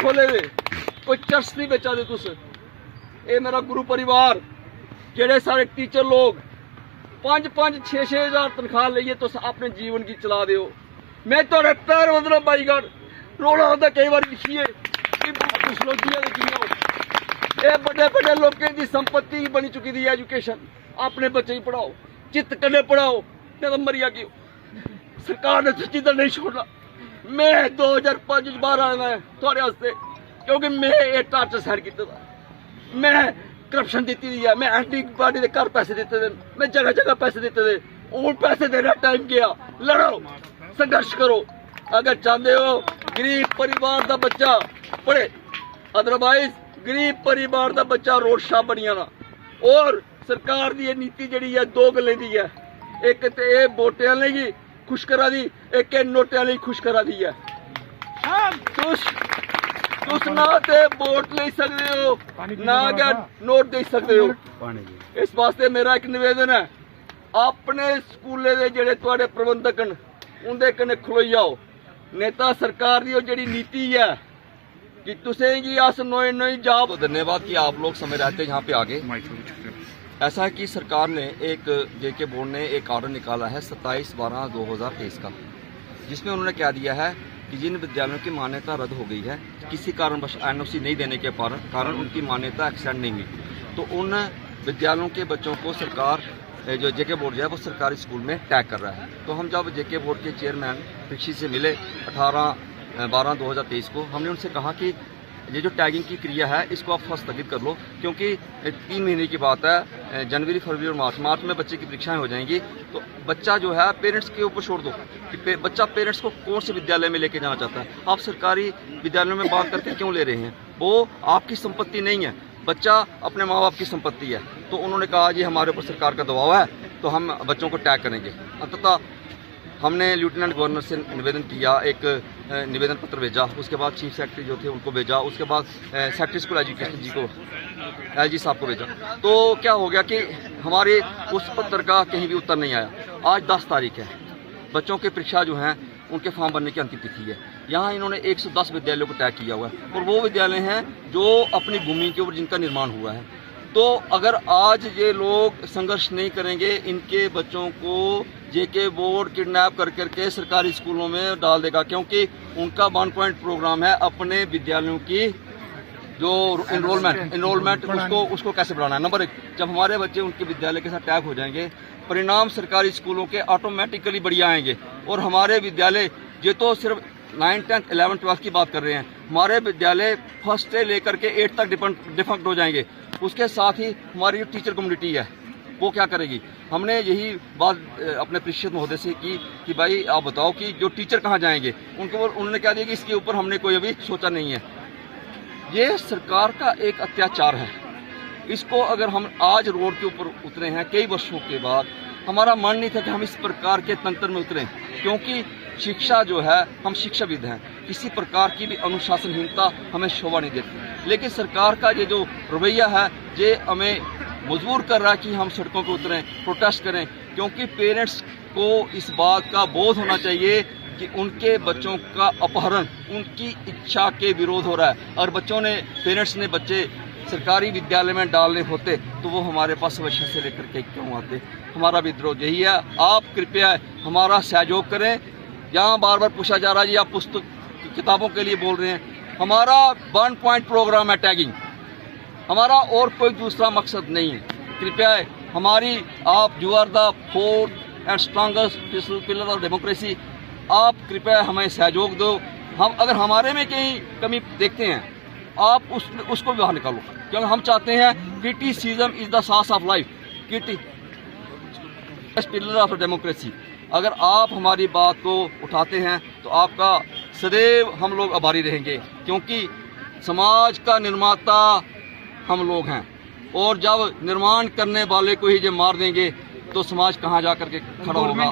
खोले दे, कोई चर्च नहीं बेचा दे तुस। ये मेरा गुरु परिवार जेड़े सारे टीचर लोग 5-5, 6-6 हज़ार तनख्वाह लेइए तुस अपने जीवन की चला दे हो। मैं थोड़े पैर बदला बाईगढ़ रोना होता कई बार दिखिए कि कुछ लोग ये बड़े बड़े लोगों की संपत्ति बनी चुकी थी। एजुकेशन अपने बच्चे ही पढ़ाओ, चित्त कने पढ़ाओ, नहीं तो मरिया क्यों। सरकार ने सच्ची तो नहीं छोड़ना। मैं 2005-12 में थोड़े वास्ते क्योंकि मैं ये टार्चर साइड किया था, मैं करप्शन दी थी है, मैं एंटी पार्टी के घर पैसे देते थे, मैं जगह जगह पैसे देते थे। और पैसे देने टाइम गया, लड़ो संघर्ष करो अगर चाहते हो गरीब परिवार का बच्चा पढ़े, अदरवाइज गरीब परिवार का बच्चा रोड शाह बनी जाना। और सरकार की नीति जी है दो गलें दी है, एक तो ये वोटें वाले की खुश करा दी, एक नोटें वाले खुश करा दी है। तुस ना ते वोट ले सकते हो ना क्या नोट दे सकते हो। इस वास्ते मेरा एक निवेदन है, अपने स्कूले दे जेड़े तुहाडे प्रबंधक उनके कन्नै खलोई जाओ। नेता सरकार की जी नीति है कि तुसें जी अस नई जॉब। धन्यवाद कि आप लोग समय रहते यहाँ पे आगे। ऐसा है कि सरकार ने एक जेके बोर्ड ने एक ऑर्डर निकाला है 27/12/2023 का, जिसमें उन्होंने क्या दिया है कि जिन विद्यालयों की मान्यता रद्द हो गई है, किसी कारणवश एनओसी नहीं देने के कारण उनकी मान्यता एक्सटेंड नहीं हुई, तो उन विद्यालयों के बच्चों को सरकार जो जेके बोर्ड जो है वो सरकारी स्कूल में टैग कर रहा है। तो हम जब जेके बोर्ड के चेयरमैन परीक्षित से मिले 18/12/2023 को, हमने उनसे कहा कि ये जो टैगिंग की क्रिया है इसको आप स्थगित कर लो, क्योंकि 3 महीने की बात है, जनवरी, फरवरी और मार्च में बच्चे की परीक्षाएं हो जाएंगी। तो बच्चा जो है पेरेंट्स के ऊपर छोड़ दो कि बच्चा पेरेंट्स को कौन से विद्यालय में लेके जाना चाहता है। आप सरकारी विद्यालयों में बात करके क्यों ले रहे हैं? वो आपकी संपत्ति नहीं है, बच्चा अपने माँ बाप की संपत्ति है। तो उन्होंने कहा जी हमारे ऊपर सरकार का दबाव है तो हम बच्चों को टैग करेंगे। अंततः हमने लेफ्टिनेंट गवर्नर से निवेदन किया, एक निवेदन पत्र भेजा, उसके बाद चीफ सेक्रेटरी जो थे उनको भेजा, उसके बाद सेक्रेटरी स्कूल एजुकेशन जी को, एलजी साहब को भेजा। तो क्या हो गया कि हमारे उस पत्र का कहीं भी उत्तर नहीं आया। आज 10 तारीख है, बच्चों की परीक्षा जो हैं उनके फॉर्म भरने की अंतिम तिथि है। यहाँ इन्होंने 110 विद्यालयों को टैग किया हुआ है और वो विद्यालय हैं जो अपनी भूमि के ऊपर जिनका निर्माण हुआ है। तो अगर आज ये लोग संघर्ष नहीं करेंगे, इनके बच्चों को जेके बोर्ड किडनैप कर करके सरकारी स्कूलों में डाल देगा, क्योंकि उनका 1 पॉइंट प्रोग्राम है अपने विद्यालयों की जो इनरोलमेंट उसको कैसे बढ़ाना है। नंबर 1, जब हमारे बच्चे उनके विद्यालय के साथ टैग हो जाएंगे, परिणाम सरकारी स्कूलों के ऑटोमेटिकली बढ़िया आएंगे। और हमारे विद्यालय ये तो सिर्फ 9, 10, 11, 12 की बात कर रहे हैं, हमारे विद्यालय फर्स्ट से लेकर के 8 तक डिफेक्ट हो जाएंगे। उसके साथ ही हमारी जो टीचर कम्युनिटी है वो क्या करेगी? हमने यही बात अपने प्रीशियस महोदय से की कि भाई आप बताओ कि जो टीचर कहाँ जाएंगे। उन्होंने क्या दिया कि इसके ऊपर हमने कोई अभी सोचा नहीं है। ये सरकार का एक अत्याचार है। इसको अगर हम आज रोड के ऊपर उतरे हैं कई वर्षों के बाद, हमारा मन नहीं था कि हम इस प्रकार के तंत्र में उतरें, क्योंकि शिक्षा जो है, हम शिक्षाविद हैं, किसी प्रकार की भी अनुशासनहीनता हमें शोभा नहीं देती। लेकिन सरकार का ये जो रवैया है ये हमें मजबूर कर रहा है कि हम सड़कों पर उतरें, प्रोटेस्ट करें, क्योंकि पेरेंट्स को इस बात का बोध होना चाहिए कि उनके बच्चों का अपहरण उनकी इच्छा के विरोध हो रहा है। और पेरेंट्स ने बच्चे सरकारी विद्यालय में डालने होते तो वो हमारे पास स्वेच्छा से लेकर के क्यों आते? हमारा विद्रोह यही है। आप कृपया हमारा सहयोग करें। यहाँ बार बार पूछा जा रहा है जी आप पुस्तक किताबों के लिए बोल रहे हैं, हमारा 1 पॉइंट प्रोग्राम है टैगिंग, हमारा और कोई दूसरा मकसद नहीं है। कृपया हमारी आप you are the 4th and strongest pillar of democracy, आप कृपया हमें सहयोग दो। हम अगर हमारे में कहीं कमी देखते हैं आप उसको भी बाहर निकालो, क्योंकि हम चाहते हैं criticism is the source of life, pillar of democracy. अगर आप हमारी बात को उठाते हैं तो आपका सदैव हम लोग आभारी रहेंगे, क्योंकि समाज का निर्माता हम लोग हैं। और जब निर्माण करने वाले को ही जब मार देंगे तो समाज कहाँ जा कर के खड़ा होगा?